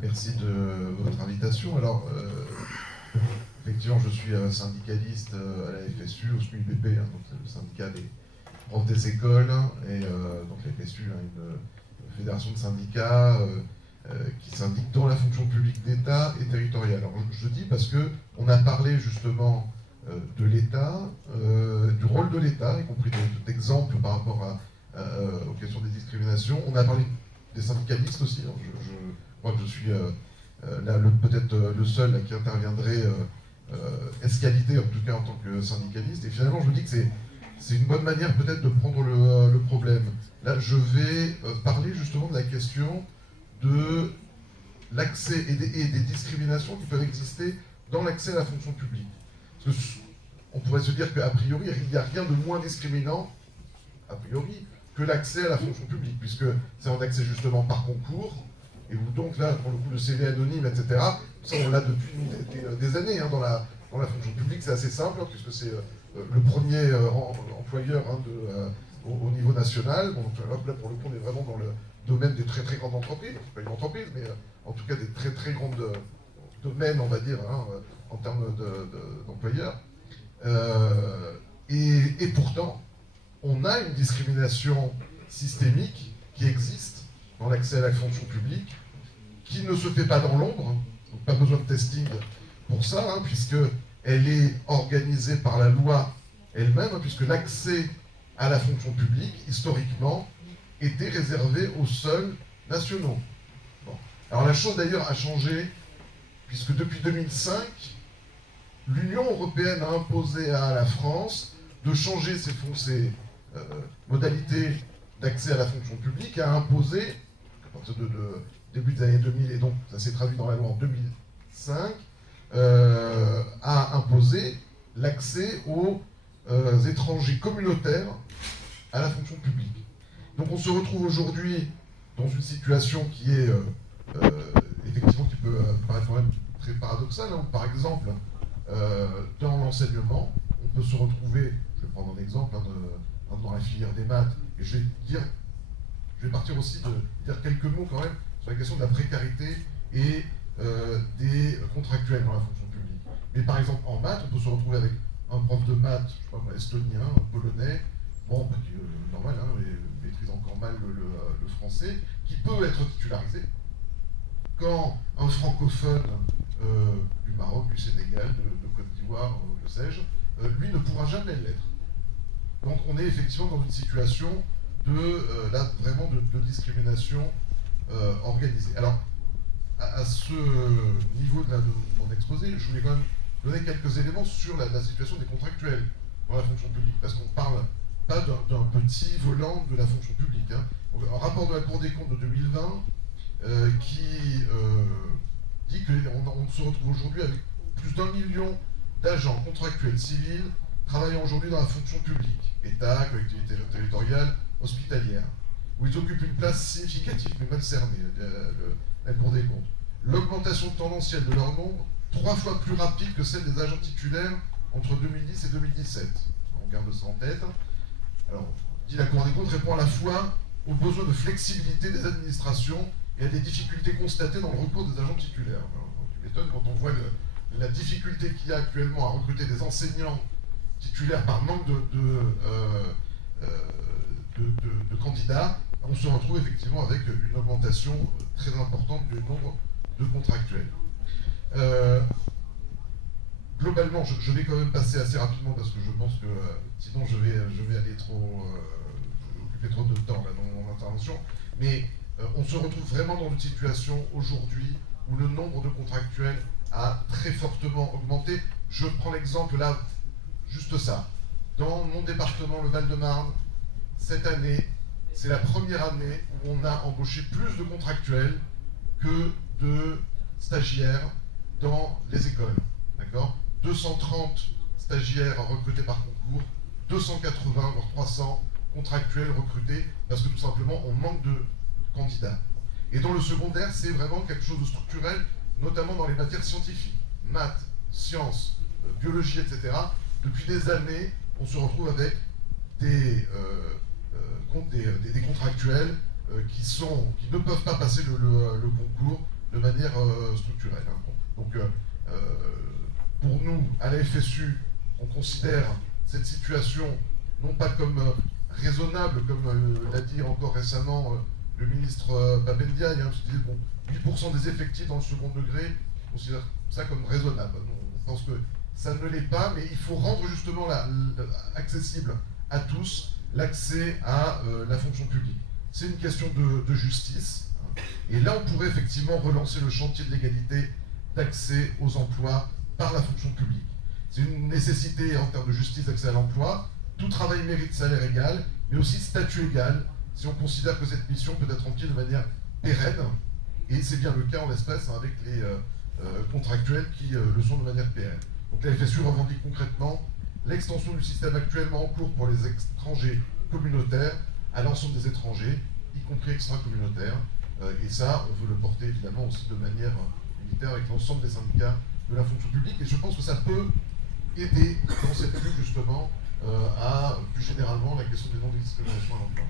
Merci de votre invitation. Alors, effectivement, je suis syndicaliste à la FSU, au SMUIPP, hein, donc c'est le syndicat des profs des écoles, et donc la FSU, hein, une fédération de syndicats qui syndique dans la fonction publique d'État et territoriale. Alors, je dis parce que on a parlé justement de l'État, du rôle de l'État, y compris d'exemples par rapport aux questions des discriminations. On a parlé des syndicalistes aussi. Alors, je crois que je suis là peut-être le seul là, qui interviendrait escalité, en tout cas en tant que syndicaliste. Et finalement, je me dis que c'est une bonne manière peut-être de prendre le problème. Là, je vais parler justement de la question de l'accès et des discriminations qui peuvent exister dans l'accès à la fonction publique. Parce que on pourrait se dire qu'a priori, il n'y a rien de moins discriminant, a priori, que l'accès à la fonction publique, puisque c'est un accès justement par concours, et où donc là, pour le coup, le CV anonyme, etc., ça on l'a depuis des années, hein, dans la fonction publique, c'est assez simple, hein, puisque c'est le premier employeur, hein, au niveau national. Bon, là, pour le coup, on est vraiment dans le domaine des très très grandes entreprises, c'est pas une entreprise, mais en tout cas des très très grandes domaines, on va dire, hein, en termes d'employeurs. Et pourtant, on a une discrimination systémique qui existe dans l'accès à la fonction publique, qui ne se fait pas dans l'ombre, donc pas besoin de testing pour ça, hein, puisqu'elle est organisée par la loi elle-même, hein, puisque l'accès à la fonction publique, historiquement, était réservé aux seuls nationaux. Bon. Alors la chose d'ailleurs a changé, puisque depuis 2005, l'Union européenne a imposé à la France de changer ses modalités d'accès à la fonction publique, a imposé, à partir de début des années 2000, et donc ça s'est traduit dans la loi en 2005, a imposé l'accès aux étrangers communautaires à la fonction publique. Donc on se retrouve aujourd'hui dans une situation qui est effectivement qui peut paraître quand même très paradoxale, hein. Par exemple, dans l'enseignement, on peut se retrouver, je vais prendre un exemple, hein, dans la filière des maths, et je vais partir aussi de dire quelques mots quand même sur la question de la précarité et des contractuels dans la fonction publique. Mais par exemple en maths, on peut se retrouver avec un prof de maths, je sais pas, estonien, un polonais, bon, normal, hein, il maîtrise encore mal le français, qui peut être titularisé, quand un francophone du Maroc, du Sénégal, de Côte d'Ivoire, que sais-je, lui ne pourra jamais l'être. Donc on est effectivement dans une situation là, vraiment de discrimination organisée. Alors, à ce niveau de mon exposé, je voulais quand même donner quelques éléments sur la situation des contractuels dans la fonction publique, parce qu'on parle pas d'un petit volant de la fonction publique, hein. Donc, un rapport de la Cour des comptes de 2020 qui dit qu'on se retrouve aujourd'hui avec plus d'1 million d'agents contractuels civils travaillant aujourd'hui dans la fonction publique, État, collectivité territoriale, hospitalière, où ils occupent une place significative, mais mal cernée, la Cour des comptes. L'augmentation tendancielle de leur nombre, 3 fois plus rapide que celle des agents titulaires entre 2010 et 2017. On garde ça en tête. Alors, dit la Cour des comptes, répond à la fois aux besoins de flexibilité des administrations et à des difficultés constatées dans le recours des agents titulaires. Alors, tu m'étonnes quand on voit la difficulté qu'il y a actuellement à recruter des enseignants titulaires par manque de candidats, on se retrouve effectivement avec une augmentation très importante du nombre de contractuels. Globalement, je vais quand même passer assez rapidement parce que je pense que sinon je vais aller occuper trop de temps là, dans mon intervention. Mais on se retrouve vraiment dans une situation aujourd'hui où le nombre de contractuels a très fortement augmenté. Je prends l'exemple là, juste ça. Dans mon département, le Val-de-Marne, cette année, c'est la première année où on a embauché plus de contractuels que de stagiaires dans les écoles. D'accord ? 230 stagiaires recrutés par concours, 280 voire 300 contractuels recrutés parce que tout simplement on manque de candidats. Et dans le secondaire, c'est vraiment quelque chose de structurel, notamment dans les matières scientifiques, maths, sciences, biologie, etc. Depuis des années, on se retrouve avec des contractuels qui ne peuvent pas passer le concours de manière structurelle. Hein. Donc, pour nous, à la FSU, on considère cette situation non pas comme raisonnable, comme l'a dit encore récemment le ministre Papendiaï, hein, qui disait bon, 8% des effectifs dans le second degré, on considère ça comme raisonnable. On pense que ça ne l'est pas, mais il faut rendre justement accessible à tous l'accès à la fonction publique. C'est une question de justice. Hein, et là, on pourrait effectivement relancer le chantier de l'égalité d'accès aux emplois par la fonction publique. C'est une nécessité en termes de justice d'accès à l'emploi. Tout travail mérite salaire égal, mais aussi statut égal, si on considère que cette mission peut être remplie de manière pérenne. Et c'est bien le cas en l'espèce, hein, avec les contractuels qui le sont de manière pérenne. Donc la FSU revendique concrètement l'extension du système actuellement en cours pour les étrangers communautaires à l'ensemble des étrangers, y compris extra-communautaires. Et ça, on veut le porter évidemment aussi de manière unitaire avec l'ensemble des syndicats de la fonction publique. Et je pense que ça peut aider dans cette lutte justement à plus généralement la question des non-discriminations à l'emploi.